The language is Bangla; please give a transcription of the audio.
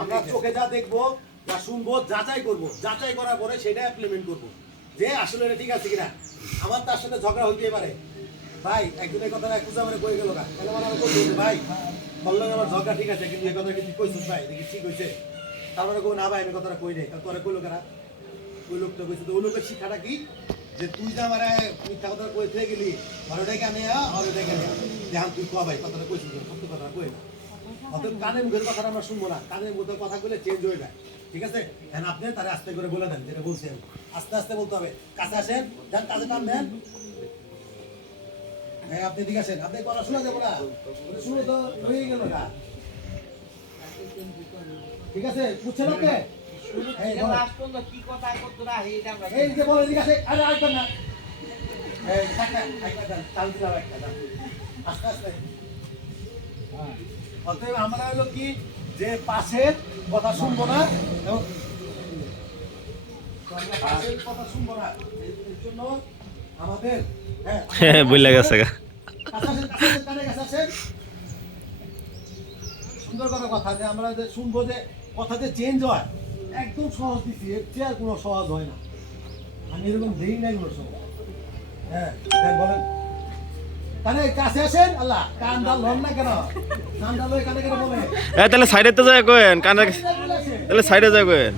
আমরা চোখে যা দেখব, যা শুনব সেটা যে আসলে ঠিক আছে কিনা। আমার ঝগড়া ভাই ঝগড়া ঠিক আছে, কিন্তু কথা কিন্তু ভাই? ঠিক কই না ভাই, আমি কথাটা কই কইছে শিক্ষাটা কি? যে তুই যে আমার মিথ্যা কথা কই থেকে গেলি আর ওটাই কানে আ আর ওটাই কানে আ তুই কয় ভাই, কথাটা কইছিস সত্য কথা কই না? অতএব কানের মুখের কথাটা আমরা শুনব না। কানের মুখের কথা বলে চেঞ্জ হয়ে যায়। ঠিক আছে? এখন আপনি তারে আস্তে করে বলে দেন, যেটা বলছেন আস্তে আস্তে বলতে হবে। কাছে আসেন, যান, কাছে টান দেন। হ্যাঁ আপনি ঠিক আছেন আপনি কথা শোনা যাব না। শুনো তো হয়ে গেল না। ঠিক আছে? বুঝছেন আপনি? কথা আস্তে আস্তে। হ্যাঁ। অতএব আমরা হলো কি যে পাশের কথা শুনব না এবং পাশের কথা শুনব না এর জন্য আমাদের হ্যাঁ গেছে। কানে আসেন। সুন্দর করে কথা যে আমরা যে শুনব যে কথা যে চেঞ্জ হয় একদম সহজ দিচ্ছি এর চেয়ে আর কোনো সহজ হয় না। আমি এরকম দেই না সব। হ্যাঁ হ্যাঁ, বলেন। তাহলে এ তাহলে সাইডে তো যায় কোয়েন কান্দা তাহলে সাইডে যায় কোয়েন